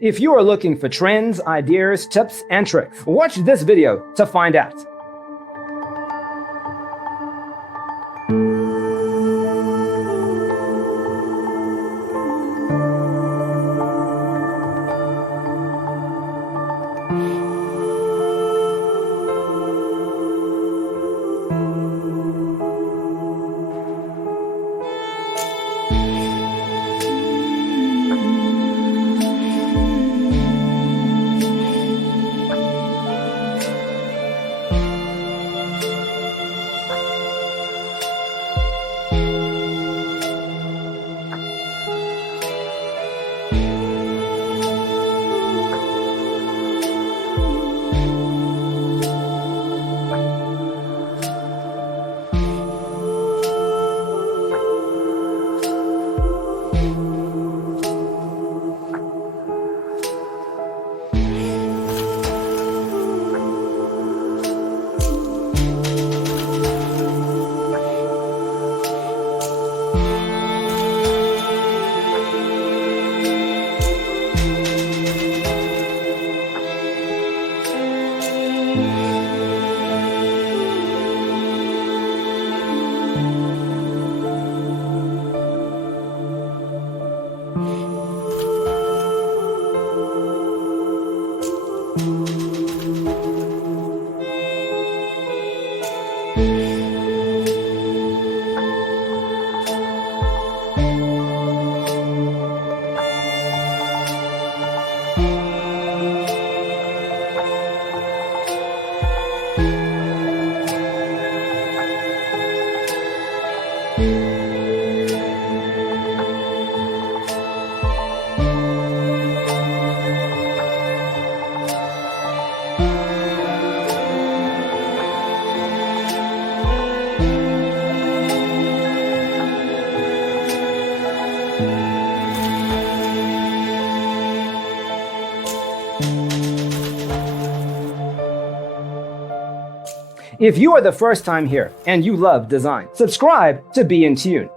If you are looking for trends, ideas, tips, and tricks, watch this video to find out. If you are the first time here and you love design, subscribe to be in tune.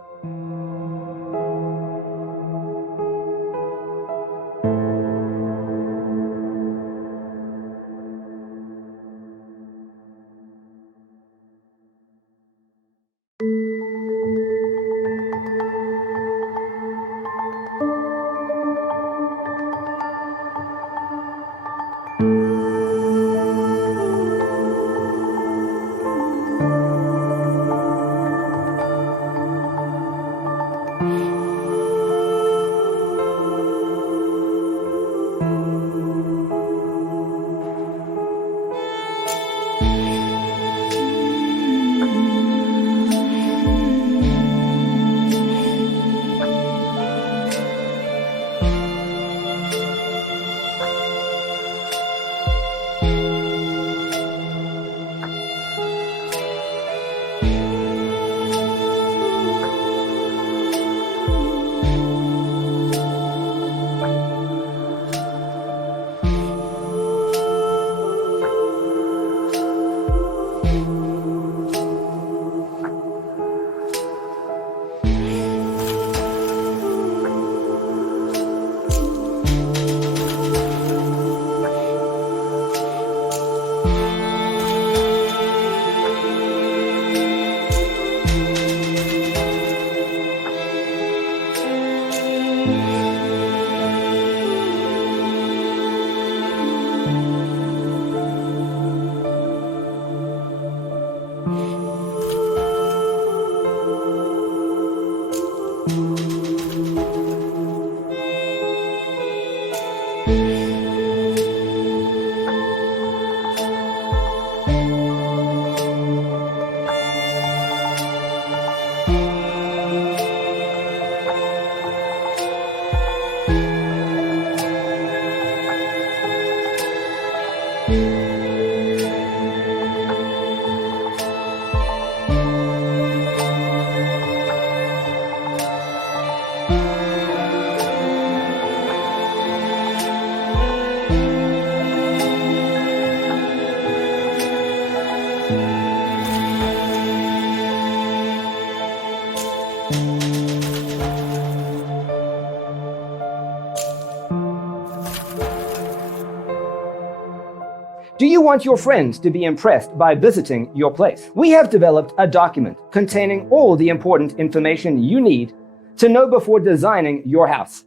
Do you want your friends to be impressed by visiting your place? We have developed a document containing all the important information you need to know before designing your house.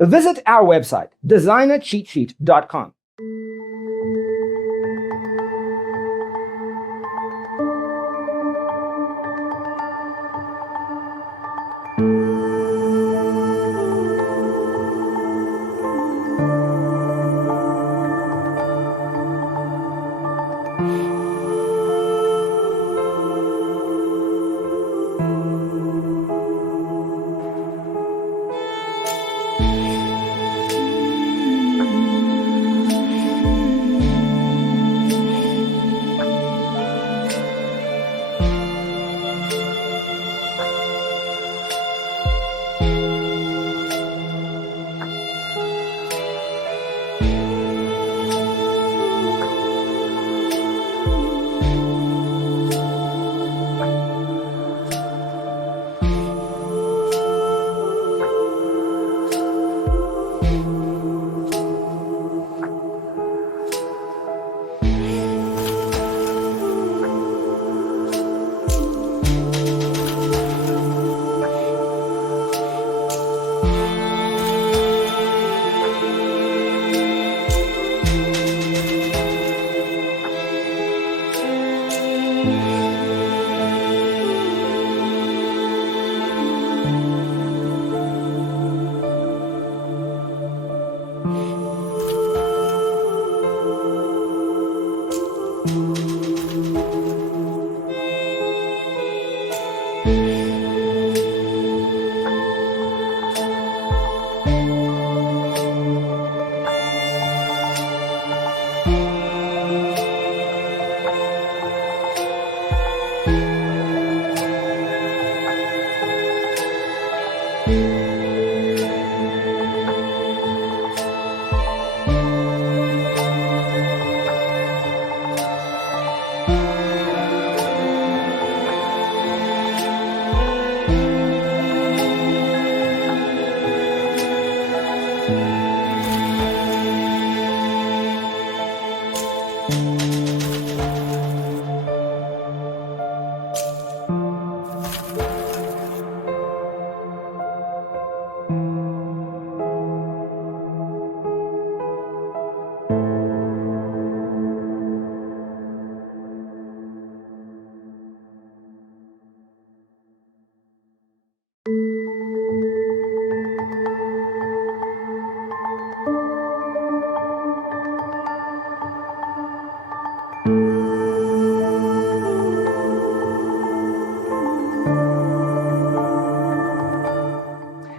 Visit our website, designercheatsheet.com.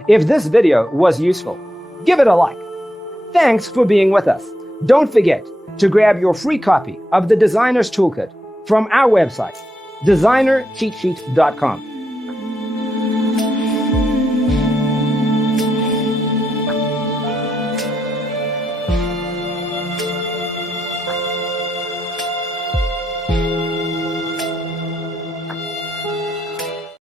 If this video was useful, give it a like. Thanks for being with us. Don't forget to grab your free copy of the Designer's Toolkit from our website, designercheatsheet.com.